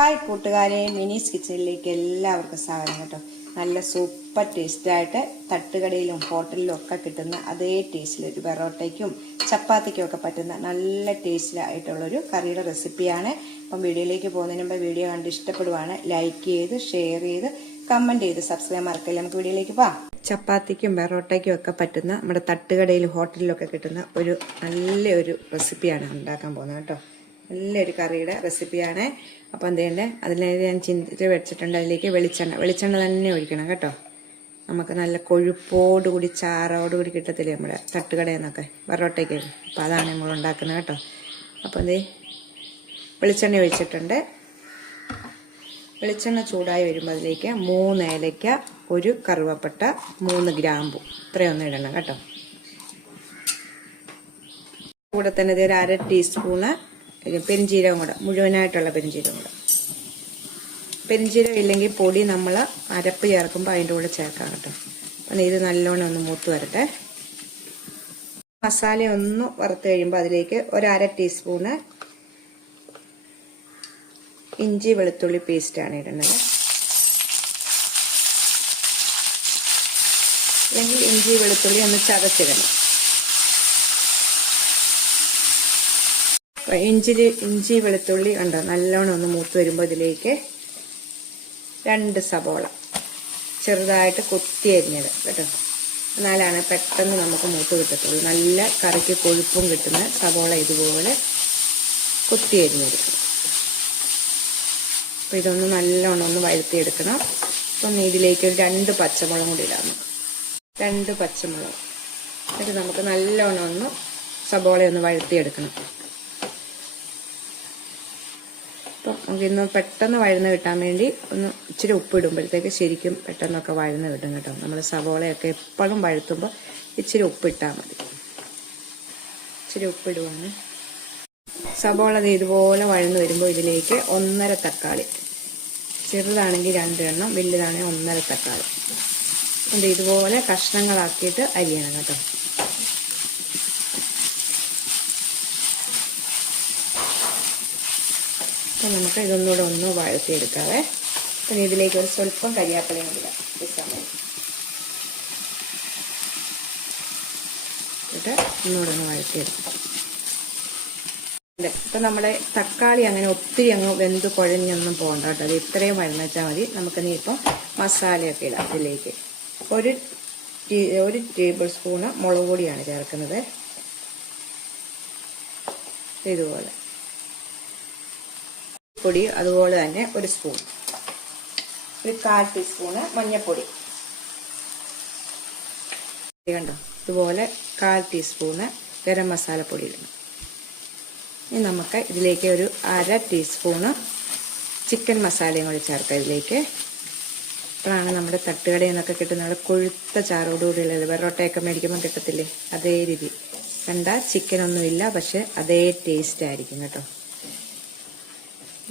Hi കൂട്ടുകാരെ, മിനീസ് കിച്ചണിലേക്ക് എല്ലാവർക്കും സ്വാഗതം കേട്ടോ. നല്ല സൂപ്പർ ടേസ്റ്റായിട്ട് തട്ടുകടയിലും ഹോട്ടലിലും ഒക്കെ കിട്ടുന്ന അതേ ടേസ്റ്റിൽ ഒരു പെറോട്ടയ്ക്കും ചപ്പാത്തിക്കും ഒക്കെ പറ്റുന്ന നല്ല ടേസ്റ്റിലായിട്ടുള്ളൊരു കറിയുടെ റെസിപ്പിയാണ്. അപ്പം വീഡിയോയിലേക്ക് പോകുന്നതിന് മുമ്പ് വീഡിയോ കണ്ട് ഇഷ്ടപ്പെടുവാണ് ലൈക്ക് ചെയ്ത് ഷെയർ ചെയ്ത് കമൻറ്റ് ചെയ്ത് സബ്സ്ക്രൈബ് മറക്കില്ല. നമുക്ക് വീഡിയോയിലേക്ക് പോകാം. ചപ്പാത്തിക്കും പെറോട്ടയ്ക്കും ഒക്കെ പറ്റുന്ന നമ്മുടെ തട്ടുകടയിലും ഹോട്ടലിലൊക്കെ കിട്ടുന്ന ഒരു നല്ലൊരു റെസിപ്പിയാണ് ഉണ്ടാക്കാൻ പോകുന്നത് കേട്ടോ. നല്ലൊരു കറിയുടെ റെസിപ്പിയാണ്. അപ്പം എന്ത് ചെയ്യണ്ടേ, അതിലേക്ക് ഞാൻ ചിന്തിച്ച് വെച്ചിട്ടുണ്ട്. അതിലേക്ക് വെളിച്ചെണ്ണ തന്നെ ഒഴിക്കണം കേട്ടോ. നമുക്ക് നല്ല കൊഴുപ്പോടുകൂടി ചാറോടുകൂടി കിട്ടത്തില്ലേ നമ്മുടെ തട്ടുകടയിൽ നിന്നൊക്കെ പൊറോട്ടയ്ക്ക്. അപ്പോൾ അതാണ് നമ്മൾ ഉണ്ടാക്കുന്നത് കേട്ടോ. അപ്പോൾ എന്തേ വെളിച്ചെണ്ണ ഒഴിച്ചിട്ടുണ്ട്. വെളിച്ചെണ്ണ ചൂടായി വരുമ്പോൾ അതിലേക്ക് 3 ഏലയ്ക്ക, 1 കറുവപ്പട്ട, 3 ഗ്രാമ്പു ഇത്രയൊന്നും ഇടണം കേട്ടോ. കൂടെ തന്നെ ഒരു 1/2 ടീസ്പൂണ് പെരിഞ്ചീരകം കൂടെ, മുഴുവനായിട്ടുള്ള പെരിഞ്ചീരകം കൂടെ. പെരിഞ്ചീരകം ഇല്ലെങ്കിൽ പൊടി നമ്മൾ അരപ്പ് ചേർക്കുമ്പോൾ അതിൻ്റെ കൂടെ ചേർക്കാം കേട്ടോ. അപ്പം ഇത് നല്ലോണം ഒന്ന് മൂത്ത് വരട്ടെ. മസാല ഒന്ന് വറുത്ത് കഴിയുമ്പോൾ അതിലേക്ക് 1/2 ടീസ്പൂണ് ഇഞ്ചി വെളുത്തുള്ളി പേസ്റ്റാണ് ഇടുന്നത്. അല്ലെങ്കിൽ ഇഞ്ചി വെളുത്തുള്ളി ഒന്ന് ചതച്ചിടണം. ഇഞ്ചി വെളുത്തുള്ളി ഉണ്ട് നല്ലോണം ഒന്ന് മൂത്ത് വരുമ്പോൾ ഇതിലേക്ക് 2 സബോള ചെറുതായിട്ട് കൊത്തി അരിഞ്ഞത് കേട്ടോ. എന്നാലാണ് പെട്ടെന്ന് നമുക്ക് മൂത്ത് കിട്ടത്തുള്ളൂ. നല്ല കറിക്ക് കൊഴുപ്പും കിട്ടുന്ന സബോള ഇതുപോലെ കൊത്തി അരിഞ്ഞെടുക്കണം. അപ്പം ഇതൊന്ന് നല്ലോണം ഒന്ന് വഴറ്റിയെടുക്കണം. അപ്പം ഇതിലേക്ക് ഒരു 2 പച്ചമുളകും കൂടി ഇടാം. 2 പച്ചമുളക് എന്നിട്ട് നമുക്ക് നല്ലോണം ഒന്ന് സബോളയൊന്ന് വഴറ്റിയെടുക്കണം. അപ്പം നമുക്കിന്ന് പെട്ടെന്ന് വഴന്ന് കിട്ടാൻ വേണ്ടി ഒന്ന് ഇച്ചിരി ഉപ്പ് ഇടുമ്പോഴത്തേക്ക് ശരിക്കും പെട്ടെന്നൊക്കെ വഴന്ന് കിട്ടും കേട്ടോ. നമ്മൾ സബോളയൊക്കെ എപ്പോഴും വഴറ്റുമ്പോൾ ഇച്ചിരി ഉപ്പിട്ടാൽ മതി. ഇച്ചിരി ഉപ്പിടുവാണ്. സബോള ഇതുപോലെ വഴന്ന് വരുമ്പോൾ ഇതിലേക്ക് 1.5 തക്കാളി, ചെറുതാണെങ്കിൽ 2 എണ്ണം, വലുതാണെങ്കിൽ 1.5 തക്കാളി ഇതുപോലെ കഷ്ണങ്ങളാക്കിയിട്ട് അരിയണം കേട്ടോ. അപ്പം നമുക്ക് ഇതൊന്നുകൂടെ ഒന്ന് വഴറ്റിയെടുക്കാവേ. പിന്നെ ഇതിലേക്ക് ഒരു സ്വല്പം കരിയാപ്പിലയും കൂടി ഇടാം ഈ സമയം. എന്നിട്ട് ഒന്നുകൂടെ ഒന്ന് വഴറ്റിയെടുക്കാം. ഇപ്പം നമ്മുടെ തക്കാളി അങ്ങനെ ഒത്തിരി അങ്ങ് വെന്ത് കുഴഞ്ഞൊന്നും പോകണ്ട കേട്ടോ. അത് ഇത്രയും വഴഞ്ഞാൽ മതി. നമുക്കിനി ഇപ്പം മസാലയൊക്കെ ഇടാം. ഇതിലേക്ക് ഒരു ടേബിൾ സ്പൂണ് മുളക് പൊടിയാണ് ചേർക്കുന്നത്. ഇതുപോലെ പൊടി, അതുപോലെ തന്നെ 1 സ്പൂൺ, ഒരു 1/4 ടീസ്പൂണ് മഞ്ഞൾപ്പൊടി കണ്ടോ. ഇതുപോലെ 1/4 ടീസ്പൂണ് ഗരം മസാലപ്പൊടി ഇടണം. ഇനി നമുക്ക് ഇതിലേക്ക് ഒരു 1/2 ടീസ്പൂണ് ചിക്കൻ മസാലയും കൂടി ചേർക്കാം ഇതിലേക്ക്. അപ്പോഴാണ് നമ്മുടെ തട്ടുകടയിൽ നിന്നൊക്കെ കിട്ടുന്ന നല്ല കൊഴുത്ത ചാറോടുകൂടിയുള്ള പൊറോട്ടയൊക്കെ മേടിക്കുമ്പോൾ കിട്ടത്തില്ലേ, അതേ രീതി. കണ്ടാൽ ചിക്കനൊന്നുമില്ല, പക്ഷെ അതേ ടേസ്റ്റ് ആയിരിക്കും കേട്ടോ.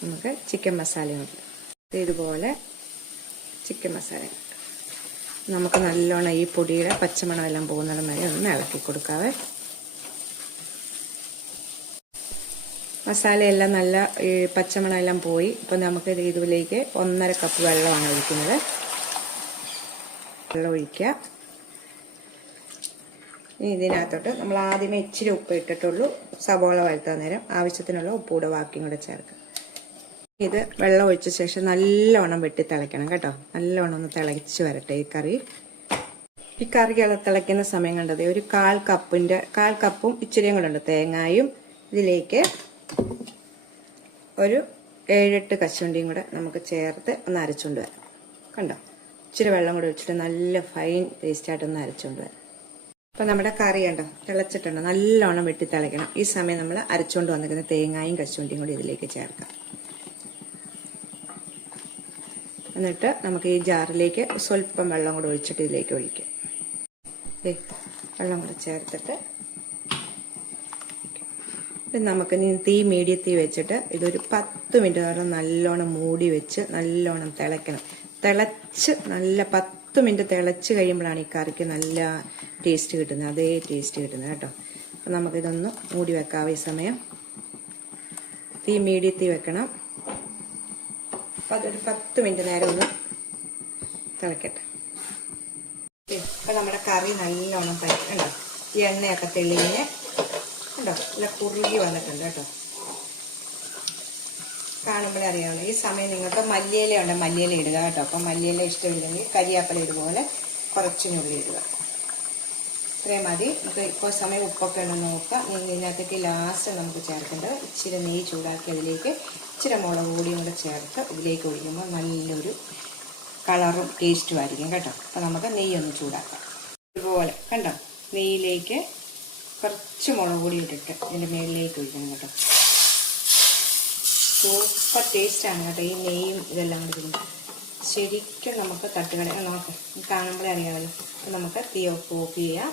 നമുക്ക് ചിക്കൻ മസാലയും ഇതുപോലെ ചിക്കൻ മസാല നമുക്ക് നല്ലോണം ഈ പൊടിയുടെ പച്ചമണം എല്ലാം പോകുന്നിടം വരെ ഒന്ന് ഇളക്കി കൊടുക്കാവേ. മസാലയെല്ലാം നല്ല ഈ പച്ചമണം എല്ലാം പോയി. ഇപ്പം നമുക്ക് ഇതിലേക്ക് 1.5 കപ്പ് വെള്ളമാണ് ഒഴിക്കുന്നത്. വെള്ളം ഒഴിക്കുക. ഇനി ഇതിനകത്തോട്ട് നമ്മൾ ആദ്യമേ ഇച്ചിരി ഉപ്പ് ഇട്ടിട്ടുള്ളൂ. സബോള വഴറ്റാൻ നേരം ആവശ്യത്തിനുള്ള ഉപ്പ് കൂടെ ബാക്കിയും കൂടെ ചേർക്കുക. ഇത് വെള്ളം ഒഴിച്ച ശേഷം നല്ലോണം വെട്ടി തിളയ്ക്കണം കേട്ടോ. നല്ലോണം ഒന്ന് തിളച്ച് വരട്ടെ ഈ കറി. ഈ കറി തിളയ്ക്കുന്ന സമയം കണ്ടത് ഒരു 1/4 കപ്പും ഇച്ചിരിയും കൂടെ ഉണ്ട് തേങ്ങായും. ഇതിലേക്ക് ഒരു 7-8 കശുവണ്ടിയും കൂടെ നമുക്ക് ചേർത്ത് ഒന്ന് അരച്ചുകൊണ്ട് വരാം. കണ്ടോ, ഇച്ചിരി വെള്ളം കൂടെ ഒഴിച്ചിട്ട് നല്ല ഫൈൻ പേസ്റ്റായിട്ടൊന്ന് അരച്ചുകൊണ്ട് വരാം. അപ്പം നമ്മുടെ കറി കണ്ടോ തിളച്ചിട്ടുണ്ട്. നല്ലോണം വെട്ടി തിളയ്ക്കണം. ഈ സമയം നമ്മൾ അരച്ചുകൊണ്ട് വന്നിരിക്കുന്ന തേങ്ങായും കശുവണ്ടിയും കൂടി ഇതിലേക്ക് ചേർക്കാം. എന്നിട്ട് നമുക്ക് ഈ ജാറിലേക്ക് സ്വല്പം വെള്ളം കൂടെ ഒഴിച്ചിട്ട് ഇതിലേക്ക് ഒഴിക്കാം. വെള്ളം കൂടെ ചേർത്തിട്ട് നമുക്ക് തീ മീഡിയത്തിൽ വെച്ചിട്ട് ഇതൊരു 10 മിനിറ്റ് നല്ലോണം മൂടി വെച്ച് നല്ലോണം തിളയ്ക്കണം. നല്ല 10 മിനിറ്റ് തിളച്ച് കഴിയുമ്പോഴാണ് ഈ കറിക്ക് നല്ല ടേസ്റ്റ് കിട്ടുന്നത്, അതേ ടേസ്റ്റ് കിട്ടുന്നത് കേട്ടോ. അപ്പം നമുക്കിതൊന്ന് മൂടി വെക്കാം. ഈ സമയം തീ മീഡിയത്തിൽ വെക്കണം. അപ്പം അതൊരു 10 മിനിറ്റ് നേരം ഒന്ന് തിളക്കട്ടെ. ഇപ്പം നമ്മുടെ കറി നല്ലോണം ഉണ്ടോ, ഈ എണ്ണയൊക്കെ തെളിഞ്ഞ് ഉണ്ടോ നല്ല കുറുകി വന്നിട്ടുണ്ട് കേട്ടോ. കാണുമ്പോഴേ അറിയാമല്ലോ. ഈ സമയം നിങ്ങൾക്ക് മല്ലിയില ഉണ്ട്, മല്ലിയില ഇടുക കേട്ടോ. അപ്പം മല്ലിയില ഇഷ്ടമില്ലെങ്കിൽ കരിയാപ്പല ഇതുപോലെ കുറച്ച് ഞുള്ളി ഇടുക. ഇത്രയും മതി. നമുക്ക് ഇപ്പോൾ സമയം ഉപ്പൊക്കെ ഉണ്ടെന്ന് നോക്കാം. ഇതിനകത്തേക്ക് ലാസ്റ്റ് നമുക്ക് ചേർക്കേണ്ടത് ഇച്ചിരി നെയ്യ് ചൂടാക്കി അതിലേക്ക് ഇച്ചിരി മുളക് പൊടിയും കൂടെ ചേർത്ത് ഇതിലേക്ക് ഒഴിക്കുമ്പോൾ നല്ലൊരു കളറും ടേസ്റ്റും ആയിരിക്കും കേട്ടോ. അപ്പം നമുക്ക് നെയ്യൊന്ന് ചൂടാക്കാം. ഇതുപോലെ കണ്ടോ, നെയ്യിലേക്ക് കുറച്ച് മുളക് പൊടി ഇട്ടിട്ട് ഇതിൻ്റെ മേളിലേക്ക് ഒഴിക്കണം കേട്ടോ. സൂപ്പർ ടേസ്റ്റാണ് കേട്ടോ ഈ നെയ്യും ഇതെല്ലാം കൂടി ഇടുമ്പോൾ. ശരിക്കും നമുക്ക് തട്ടുകട നോക്കാം, കാണുമ്പോഴേ അറിയാമല്ലോ. അപ്പം നമുക്ക് തീ ഓഫ് ചെയ്യാം.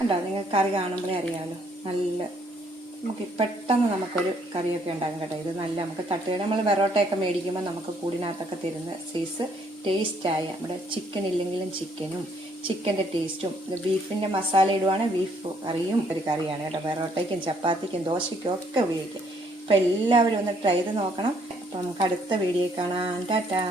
ഉണ്ടോ, നിങ്ങൾ കറി കാണുമ്പോഴേ അറിയാമല്ലോ. നല്ല നമുക്ക് പെട്ടെന്ന് നമുക്കൊരു കറിയൊക്കെ ഉണ്ടാകും കേട്ടോ. ഇത് നല്ല നമുക്ക് തട്ടുകട നമ്മൾ വെറോട്ടയൊക്കെ മേടിക്കുമ്പോൾ നമുക്ക് കൂടിനകത്തൊക്കെ തരുന്ന സൈസ് ടേസ്റ്റായ നമ്മുടെ ചിക്കൻ ഇല്ലെങ്കിലും ചിക്കനും ചിക്കൻ്റെ ടേസ്റ്റും ഇത് ബീഫിൻ്റെ മസാല ഇടുവാണെങ്കിൽ ബീഫ് കറിയും ഒരു കറിയാണ് കേട്ടോ. വെറോട്ടയ്ക്കും ചപ്പാത്തിക്കും ദോശയ്ക്കും ഒക്കെ ഉപയോഗിക്കാം. അപ്പം എല്ലാവരും ഒന്ന് ട്രൈ ചെയ്ത് നോക്കണം. അപ്പം നമുക്ക് അടുത്ത വീഡിയോ കാണാം. ടാറ്റാ.